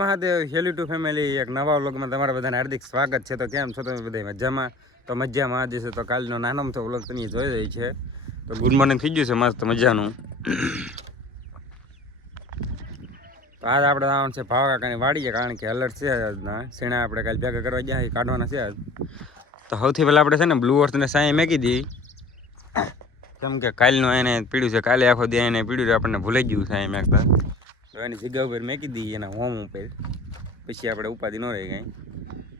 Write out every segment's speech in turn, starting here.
મહાદેવ હેલી two family એક નવા વ્લોગમાં તમારા બધાને હાર્દિક સ્વાગત છે. તો કેમ છો તમે બધા મજામાં? તો મજામાં આજે છે. તો કાલનો નાનો તો વ્લોગ તમે જોઈ રહી છે. તો ગુડ મોર્નિંગ થઈ ગયું છે મસ્ત મજાનું. તો આજ આપણે આવવાનું છે ભાવ કાકાની વાડીએ, કારણ કે અલર્ટ છે આજના શેણા આપણે કાલે ભેગા કરવા ગયા કાઢવાના છે આજ. તો સૌથી પહેલાં આપણે છે ને બ્લુ અર્થને સાંઈ મેકી દી, કેમ કે કાલનું એને પીડ્યું છે. કાલે આખો દી એને પીડ્યું આપણને ભૂલાઈ ગયું સાંઈ મેકતા. તો એની જગ્યા ઉપર મેકી દઈએ એના હોમ ઉપર, પછી આપણે ઉપાધિ ન રહી ગઈ.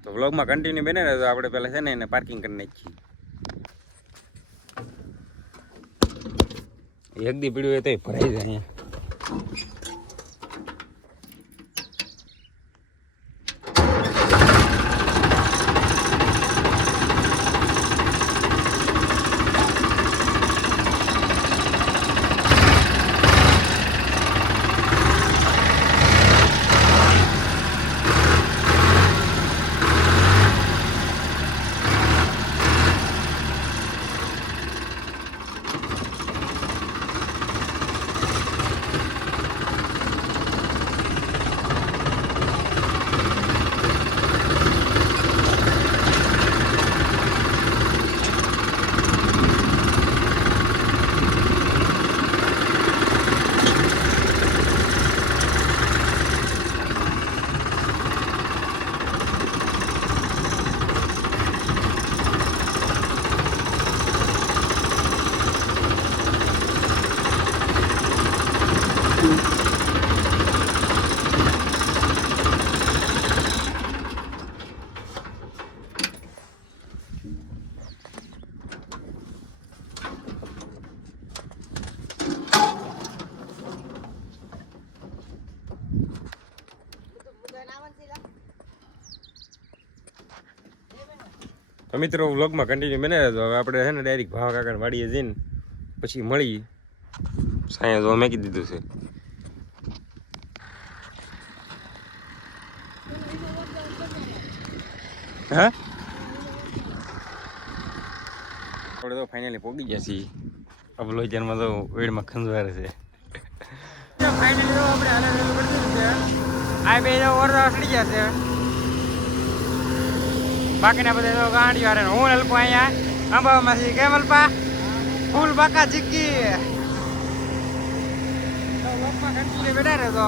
તો વ્લોગમાં કન્ટિન્યુ બને ને તો આપણે પહેલાં છે ને એને પાર્કિંગ કરી નાખીએ. એક દી પીડ્યું હોય તો ભરાઈ જાય અહીંયા. તો મિત્રો વ્લોગમાં કન્ટિન્યુ બને રહેજો. હવે આપણે છે ને ડાયરેક્ટ ભાવ કાકાને વાડીએ જઈને પછી મળી સાંઈ જો મેકી દીધું છે. હા આપણે તો ફાઇનલી પહોંચી ગયા છીએ. અબલોચનમાં તો વેડમાં ખંજવારે છે. ફાઇનલી તો આપણે હાલ કરી દીધું છે. આ બે ઓરડા સડી ગયા છે. બાકીના બધા તો ગાંડી વાળે હું અલ્પો અહીંયા અંબામાંથી કેમ અલ્પા ફૂલ બાકા ચીકી બેઠા રહે તો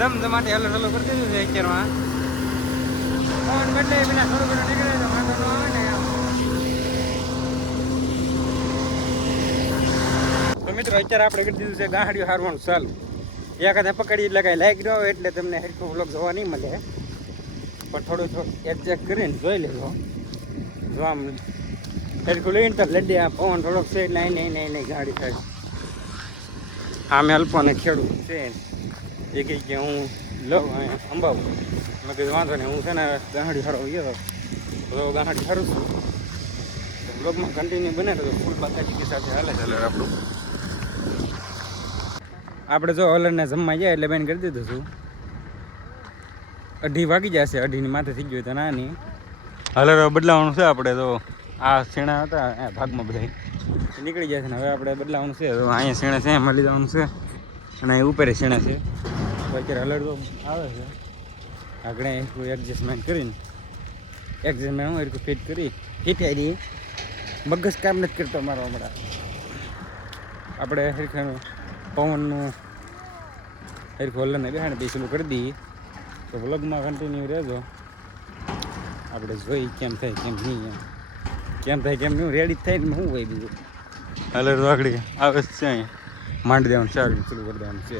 જમજમાટી હલો હલો કરી દીધું છે. અત્યારમાં ફોન બદલે પેલા થોડું ઘણું નીકળે તો વાંધો ન આવે ને. તો મિત્રો અત્યારે આપણે કરી દીધું છે ગાડીઓ હારવાનું ચાલુ. એકાદા પકડી એટલે કાંઈ લાગી રહ્યો એટલે તમને હરખો વ્લોગ જોવા નહીં મળે, પણ થોડું એડજસ્ટ કરીને જોઈ લેજો. જો આમ હરખું લઈને તો લડે આ પવન થોડોક છે એટલે નહીં ગાડી થાય. હા મેં અલ્પોને ખેડૂત છે એ કહે કે હું લઉં અંબાવું. મેં કીધું વાંધો નહીં, હું છે ને ગાડી હરવા ગયો તો ગાડી હરું છું. બ્લોગમાં કન્ટિન્યુ બને તો ફૂલ બાકાજી સાથે હાલે ચાલે આપણું. આપણે જો હલરને જમવા જાય એટલે બેન કરી દીધું છું. 2:30 વાગી જશે, 2:30ની માથે થઈ ગયું તો નાની હલર બદલાવાનું છે. આપણે તો આ શેણા હતા આ ભાગમાં બધા નીકળી જાય છે ને હવે આપણે બદલાવાનું છે. તો અહીંયા શેણા છે એમાં લઈ જવાનું છે અને અહીં ઉપર શેણા છે. તો અત્યારે હલર તો આવે છે આગળ એટલું એડજસ્ટમેન્ટ કરીને એડજસ્ટમેન્ટ હું એટલું ફિટ કરી ફિટાઈ દઈએ. મગજ કામ નથી કરતો મારો હમણાં. આપણે હરખાનું પવનનું હરખું હલરને બેહાડે પેલું કરી દઈએ. તો વ્લોગમાં કન્ટિન્યુ રહેજો. આપણે જોઈ કેમ થાય કેમ નહીં, કેમ થાય કેમ નહીં રેડી થાય ને શું હોય બીજું. હલર વાગડી આવે છે અહીંયા માંડી દેવાનું છે, આગળ ચાલુ કરી દેવાનું છે.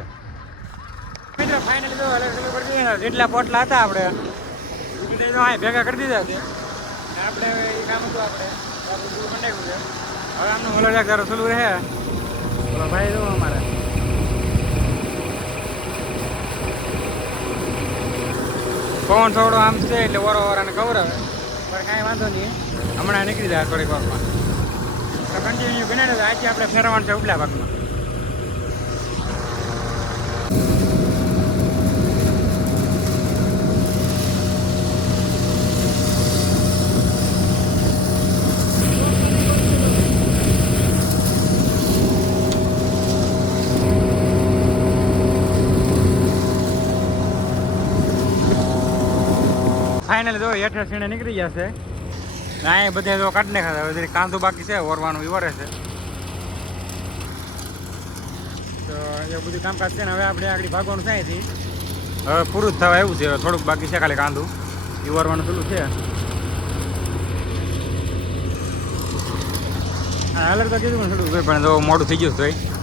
મિત્રો ફાઇનલી તો હલર ચાલુ કરી દઈએ. જેટલા પોટલા હતા આપણે અહીં ભેગા કરી દીધા છે. આપણે એ કામ હતું આપણે પૂરું કરી નાખ્યું છે. હવે આમનું હલર ચાલુ ચાલુ રહે. બોલો ભાઈ જો અમારે પવન થોડો આમ છે એટલે વરો વરાને કવરાવે, પણ કાંઈ વાંધો નહીં. હમણાં નીકળી જાય થોડીક વારમાં. તો કન્ટિન્યુ બને આજે આપણે ફેરવાનું છે ઉપલા ભાગમાં. ફાઇનલ જો હેઠળ સીણે નીકળી જશે ના એ બધે જો કાઢી નાખા હવે કાંદો બાકી છે ઓરવાનું એ વરે છે તો એ બધું કામકાજ છે ને હવે આપણે આગળ ભાગવાનું થાય છે હવે પૂરું જ થવા એવું છે થોડુંક બાકી છે ખાલી કાંદું એ વરવાનું પેલું છે હાલર તો કીધું પણ થોડું પણ જો મોડું થઈ ગયું તો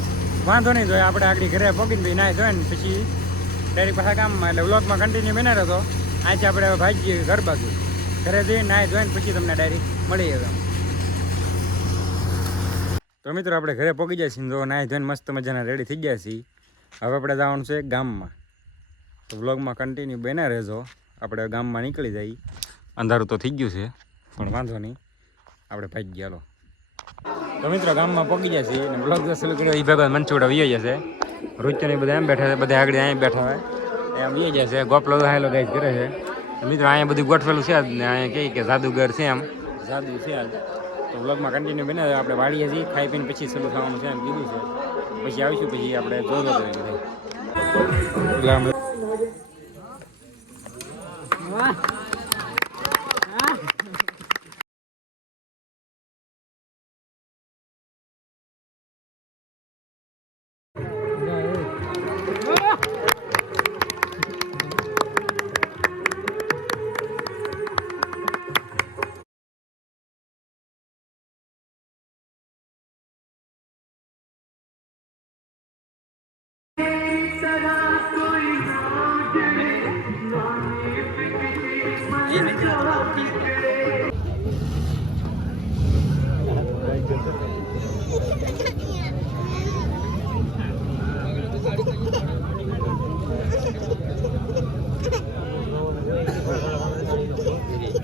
વાંધો નહીં જોઈએ આપણે આગળ ઘરે પગીને ભાઈ નાય જોઈએ ને પછી ડાયરેક્ટ પાછા કામમાં એટલે વ્લોગમાં કન્ટિન્યુ બના રહ્યો હતો અહીંથી આપણે ભાગીએ ઘર બાજુ ઘરે જઈને નાય જોઈએ ને પછી તમને ડાયરેક્ટ મળી જાય તો મિત્રો આપણે ઘરે પગી જાય છીએ તો નાય ધોઈને મસ્ત મજાના રેડી થઈ ગયા છીએ હવે આપણે જવાનું છે ગામમાં તો વ્લોગમાં કન્ટિન્યુ બના રહેજો આપણે ગામમાં નીકળી જઈએ અંધારું તો થઈ ગયું છે પણ વાંધો નહીં આપણે ભાગી ગયા લો તો મિત્રો ગામમાં પગી જાય છે અને બ્લોગ ચાલુ કર્યો એ ભેગા મંચુડા વી જશે રૂચને બધા એમ બેઠા છે બધા આગળ અહીંયા બેઠા હોય એમ વી જશે ગોપલો હાલો ગાઈસ કરે છે મિત્રો અહીંયા બધું ગોઠવેલું છે ને અહીંયા કહે કે જાદુગર છે એમ જાદુ છે તો બ્લોગમાં કન્ટિન્યુ બને આપણે વાળીએ છીએ ખાઈ પીને પછી ચાલુ થવાનું છે એમ કીધું છે પછી આવીશું પછી આપણે જોજો એટલે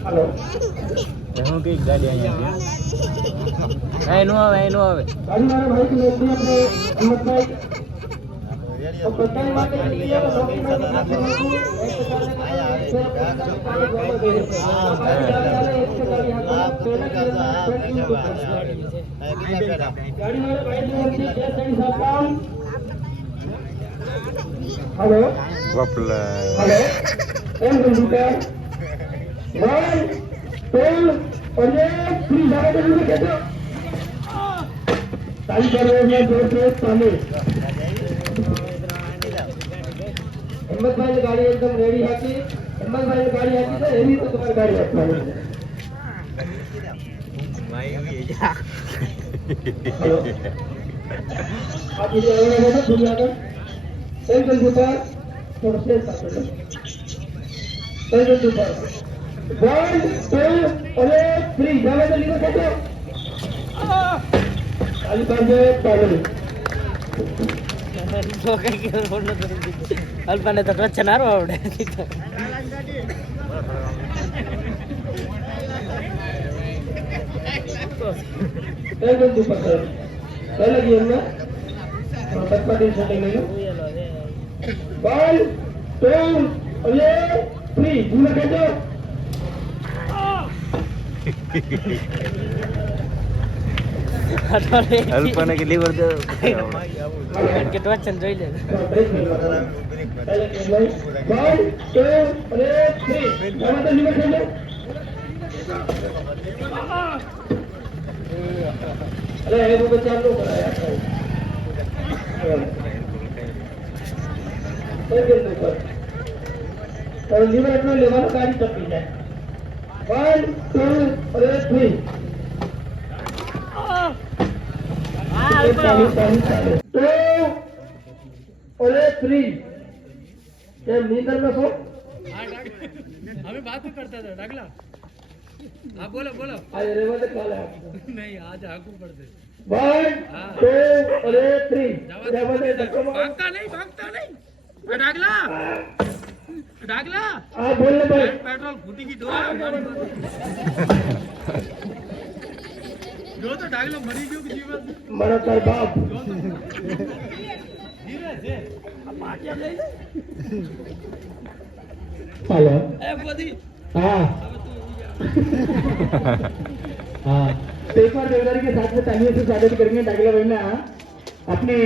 हेलो હું કઈ ગાડી અહીંયા છે એ નો આવે गाड़ी वाले भाई की नौकरी अपने अहमद भाई और पत्नी मां के लिए नौकरी में गाड़ी वाले भाई की नौकरी हेलो વપલા हेलो एम कंप्यूटर 1 2 और ये 3 जाने के लिए कहते हो ताली कर रहे हैं जोर से ताली हिम्मत भाई ने गाड़ी एकदम रेडी है कि हिम्मत भाई ने गाड़ी आती है यही तो तुम्हारी गाड़ी है भाई हुई है आप ये है ना दुनिया का सही कंप्यूटर और से सही कंप्यूटर 1 2 और 3 जाने के लिए कहते हो ताली कर दे ताली અલ્પાને તો ક્લચ નારો આવડે एकदम ऊपर सर पहले गेम में बचपन दिन सेटिंग नहीं 1 2 और ये 3 पूरा कर दो અલ્પાને કે લીવર દે કે ટોચન જોઈ લે पहले गेम में 1 2 और 3 जाना तो लिवर खेलो अरे ये वो चालू करा यार एक ऊपर और लिवर अपना लेवल गाड़ी टपी जाए 1 2 और 3 2 और 3 ये नींदर में सो हमें बात करता था डागला आप बोलो बोलो आज रेवत काला नहीं आज आगू पड़ते 1 2 और 3 रेवत भागता नहीं डागला डागला आप बोलने भाई पेट्रोल फूटी की दो जो तो डागला मरी गयो कि जीवन मरा तार बाप धीरे से अब पाटिया ले ले हेलो ए बोदी हाँ हाँ तो एक बार देवदारी के साथ में तालियों से स्वागत करेंगे डागला भाई ने अपने